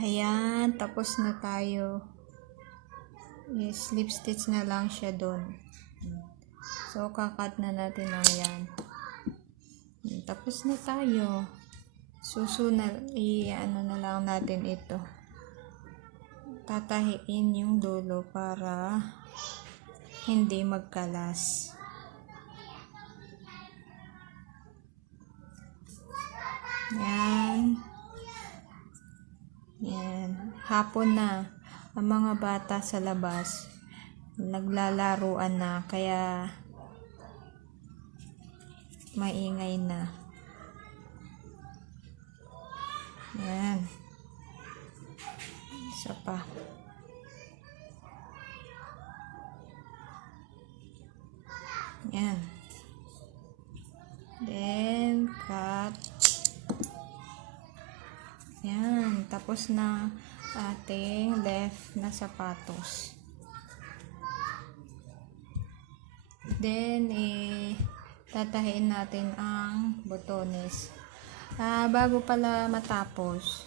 Ayan, tapos na tayo. Slip stitch na lang siya doon. So, kakat na natin lang yan. Tapos na tayo. Susunod, ano na lang natin ito. Tatahiin yung dulo para hindi magkalas. Yan. Yan. Hapon na. Ang mga bata sa labas naglalaruan na, kaya maingay na. Yan. Isa pa. Yan. Then, cut. Yan. Tapos na ating left na sapatos. Then, tatahiin natin ang botones. Bago pala matapos,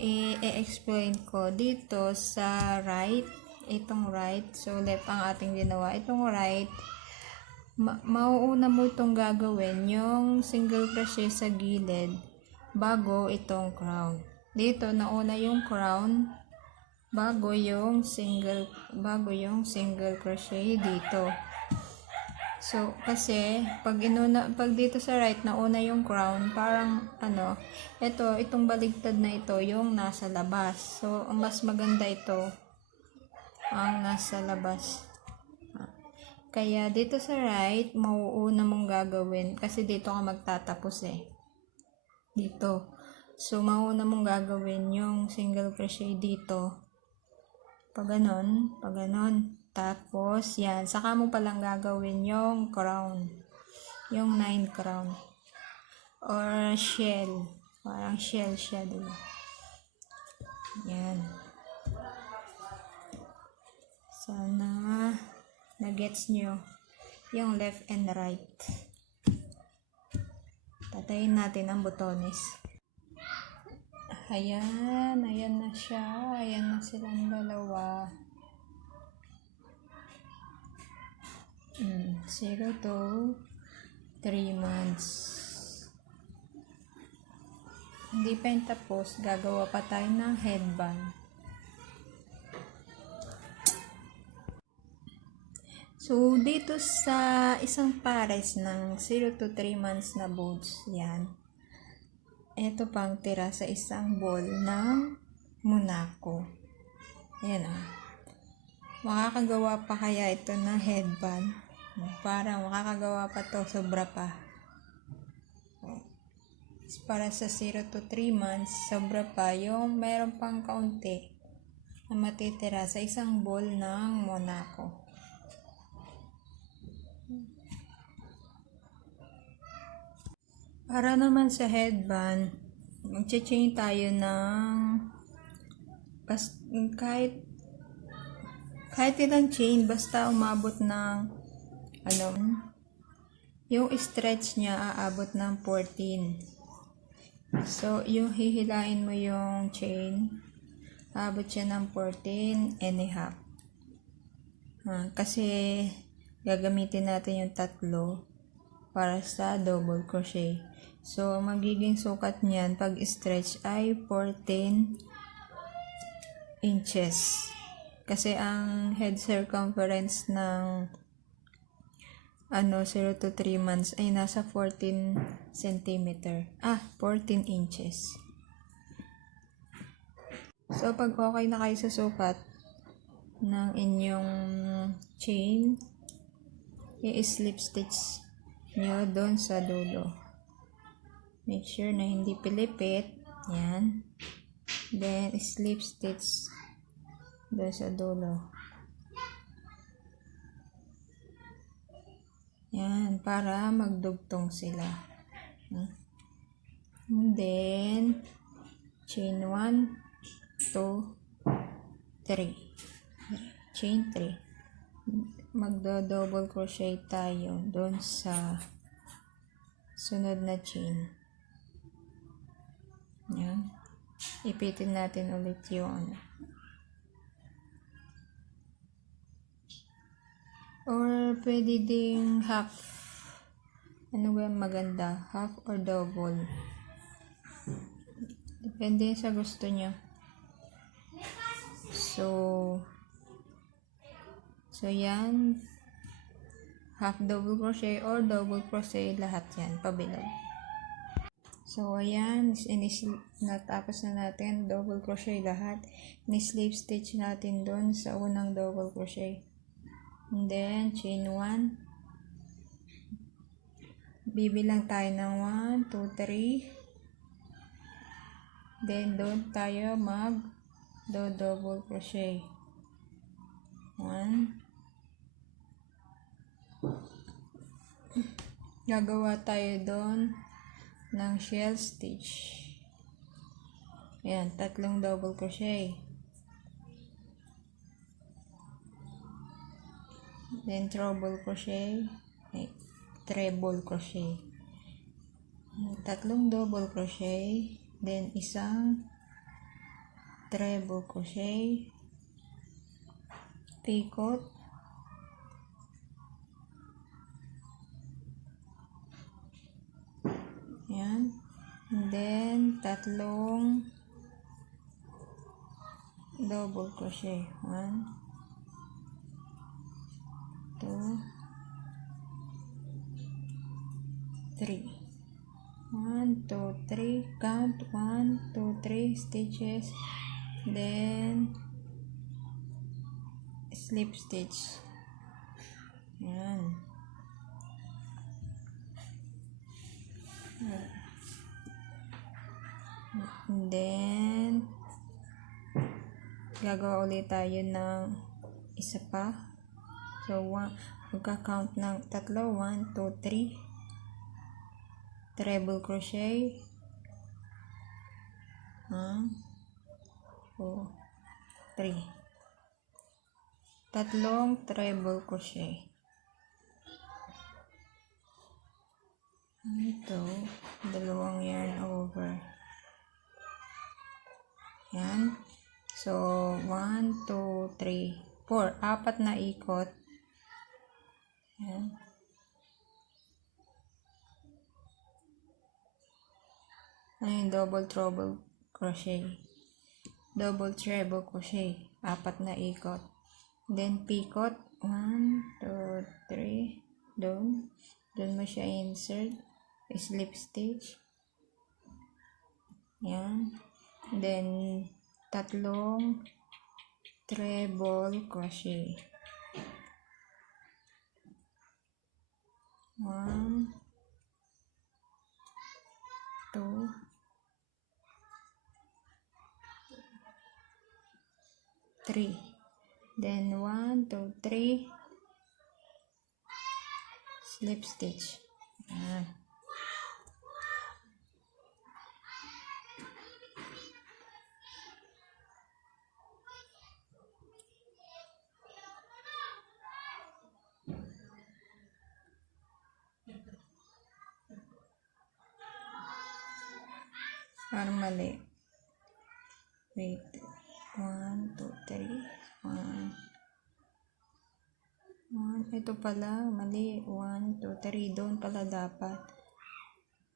i-explain ko dito sa right, itong right, so left ang ating ginawa. Itong right, mauuna mo itong gagawin, yung single crochet sa gilid, bago itong crown. Dito, nauna yung crown, bago yung single crochet dito. So, kasi, pag dito sa right, nauna yung crown, parang, itong baligtad na ito, yung nasa labas. So, ang mas maganda ito, ang nasa labas. Kaya, dito sa right, mauuna mong gagawin, kasi dito ka magtatapos dito. So, mauuna mong gagawin yung single crochet dito. Pag ganon. Tapos, yan. Saka mo palang gagawin yung crown. Yung 9 crown. Or shell. Parang shell siya, diba? Yan. Sana na-gets nyo yung left and right. Tatayin natin ang botones. Ayan na siya. Ayan na silang dalawa. 0 to 3 months. Hindi pa yung tapos. Gagawa pa tayo ng headband. So, dito sa isang pares ng 0 to 3 months na boots, yan. Ito pang tira sa isang ball ng Monaco. Ayan Makakagawa pa kaya ito ng headband? Para makakagawa pa to, sobra pa. Para sa 0 to 3 months, sobra pa yung mayroon pang kaunti na matitira sa isang ball ng Monaco. Para naman sa headband, mag-chain tayo ng kahit ilang chain, basta umabot ng yung stretch niya aabot ng 14. So, yung hihilain mo yung chain, aabot siya ng 14 and a half. Kasi gagamitin natin yung tatlo para sa double crochet. So, magiging sukat niyan pag stretch ay 14 inches. Kasi ang head circumference ng 0 to 3 months ay nasa 14 centimeter. 14 inches. So, pag okay na kayo sa sukat ng inyong chain, i-slip stitch nyo doon sa dulo. Make sure na hindi pilipit. Yan. Then, slip stitch doon sa dulo. Yan. Para magdugtong sila. And then, chain 1, 2, 3. Chain 3. Magdo-double crochet tayo doon sa sunod na chain. Yan. ipitin natin ulit yung ano. Or pwede ding half. Ano ba maganda? Half or double. Depende sa gusto nyo. So yan. Half double crochet or double crochet, lahat yan. Pabilog. So, ayan, natapos na natin double crochet lahat. Ni-slip stitch natin doon sa unang double crochet. And then, chain 1. Bibilang tayo ng 1, 2, 3. Then, doon tayo double crochet. 1. Gagawa tayo doon ng shell stitch. Ayan, 3 double crochet. Then treble crochet, treble crochet. 3 double crochet, then isang treble crochet, picot, yan, and then 3 double crochet, 1, 2, 3. 1, 2, 3, count 1, 2, 3 stitches, then slip stitch. Yan. And then gagawa ulit tayo ng isa pa. So, magka-count ng 3, 1, 2, 3. Treble crochet. 1, 2, 3. 3 treble crochet. Ito, 2 yarn over. Yan. So, 1, 2, 3, 4. 4 na ikot. Yan. Ayun, double treble crochet. Double treble crochet. 4 na ikot. Then, picot. 1, 2, 3. Doon mo siya insert. Slip stitch. Yan. Then, 3 treble crochet. 1, 2, 3. Then 1, 2, 3 slip stitch. Ayan. Parang mali. Wait. 1, 2, 3. 1. Ito pala, mali. 1, 2, 3. Doon pala dapat.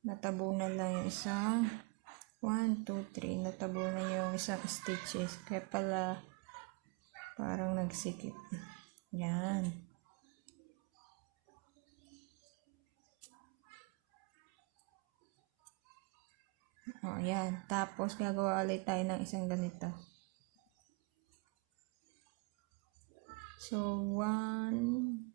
Natabunan lang yung isang 1, 2, 3. Natabunan yung isang stitches. Kaya pala, parang nagsikip. Yan. O, yan. Tapos, gagawa ulit tayo ng isang ganito. So, 1.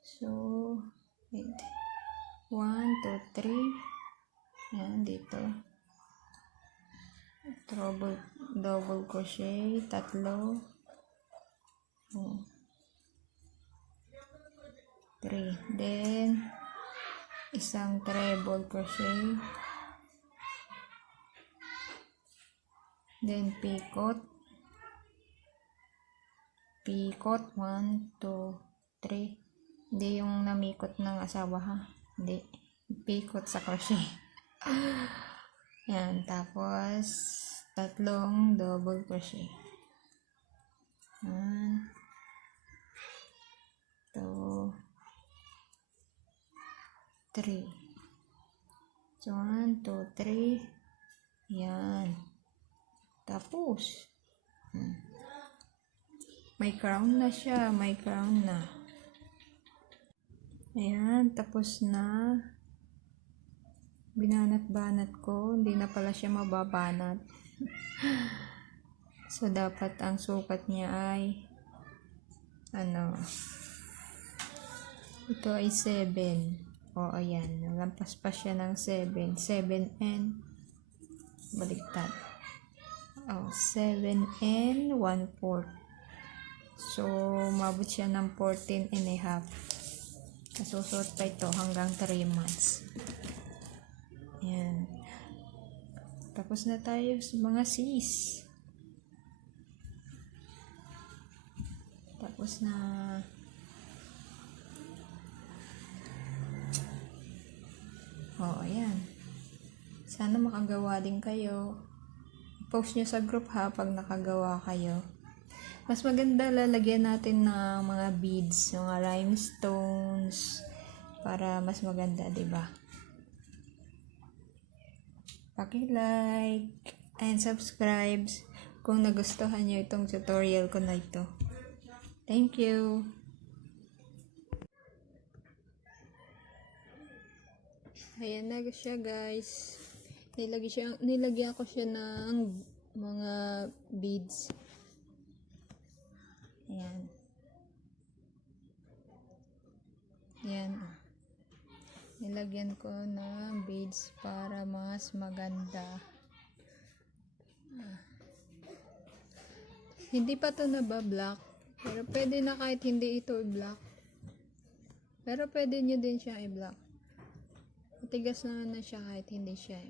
So, wait. 1, 2, 3. Yan, dito. Double crochet, 3. 3. Then, isang treble crochet. Then, picot. Picot, 1, 2, 3. Hindi yung namikot ng asawa ha. Hindi. Pikot sa crochet. Yan. Tapos, 3 double crochet. 1, 2, 3. So, 1, 2, 3. Yan. Tapos, may crown na siya. May crown na. Ayan. Tapos na. Binanat-banat ko. Hindi na pala siya mababanat. So, dapat ang sukat niya ay ito ay 7. O, ayan. Lampas pa siya ng 7. 7N. Baliktad. 7 and 1/4. So, mabot siya ng 14 and a half. Kasusot pa ito hanggang 3 months. Ayan. Tapos na tayo sa mga sis. Tapos na. Ayan. Sana makagawa din kayo. Post nyo sa group ha pag nakagawa kayo. Mas maganda lalagyan natin ng mga beads, mga rhinestones para mas maganda, 'di ba? Paki-like and subscribe kung nagustuhan niyo itong tutorial ko na ito. Thank you. Ayan na siya, guys. Nilagyan ko siya ng mga beads. Ayan. Ayan. Nilagyan ko ng beads para mas maganda. Hindi pa to naba-black. Pero pwede na kahit hindi ito i-black. Pero pwede nyo din siya i-black. Matigas naman na siya kahit hindi siya